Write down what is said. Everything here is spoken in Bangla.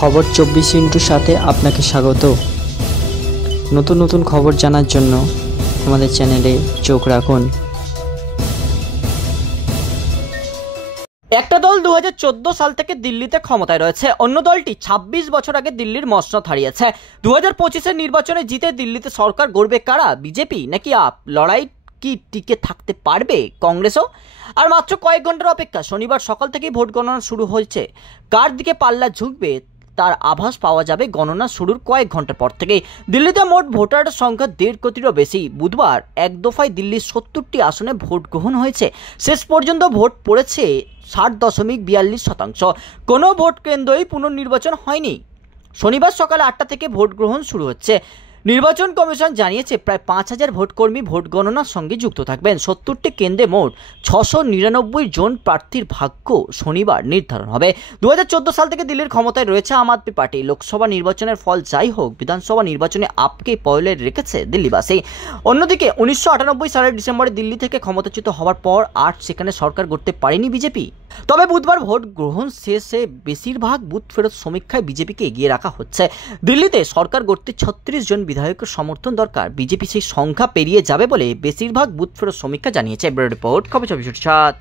খবর 24 সাথে আপনাকে স্বাগত। নতুন নতুন খবর জানার জন্য আমাদের চ্যানেলে চোখ রাখুন। একটা দল 2014 সাল থেকে দিল্লিতে ক্ষমতায় রয়েছে, অন্য দলটি 26 বছর আগে দিল্লির মসনদ হারিয়েছে। 2025-এর নির্বাচনে জিতে দিল্লিতে সরকার গড়বে কারা, বিজেপি নাকি আপ? লড়াই কি টিকে থাকতে পারবে কংগ্রেসও? আর মাত্র কয়েক ঘন্টার অপেক্ষা, শনিবার সকাল থেকেই ভোট গণনা শুরু হয়েছে। কার দিকে পাল্লা ঝুঁকবে তার আভাস পাওয়া যাবে গণনা শুরুর কয়েক ঘন্টা পর থেকেই। দিল্লিতে মোট ভোটার সংখ্যা 1.5 কোটিরও বেশি। বুধবার এক দফায় দিল্লির 70টি আসনে ভোট গ্রহণ হয়েছে। শেষ পর্যন্ত ভোট পড়েছে 60.42%। কোনো ভোট কেন্দ্রই পুনর্নির্বাচন হয়নি। শনিবার সকাল 8টা থেকে ভোট গ্রহণ শুরু হচ্ছে। নির্বাচন কমিশন জানিয়েছে প্রায় 5000 ভোটকর্মী ভোট গণনার সঙ্গে যুক্ত থাকবেন। 70টি কেন্দ্রে মোট 699 জন প্রার্থীর ভাগ্য শনিবার নির্ধারণ হবে। 2014 সাল থেকে দিল্লির ক্ষমতায় রয়েছে আম আদমি পার্টি। লোকসভা নির্বাচনের ফল যাই হোক, বিধানসভা নির্বাচনে আপকে পয়লে রেখেছে দিল্লিবাসী। অন্যদিকে 1998 সালের ডিসেম্বরে দিল্লি থেকে ক্ষমতাচ্যুত হওয়ার পর আর সেখানে সরকার গড়তে পারেনি বিজেপি। তবে বুধবার ভোট গ্রহণ শেষে বেশিরভাগ বুথ ফেরত সমীক্ষায় বিজেপিকে এগিয়ে রাখা হচ্ছে। দিল্লিতে সরকার গড়তে 36 জন বিধায়কের সমর্থন দরকার। বিজেপি সেই সংখ্যা পেরিয়ে যাবে বলে বেশিরভাগ বুথ ফেরত সমীক্ষা জানিয়েছে। রিপোর্ট খবর 24/7।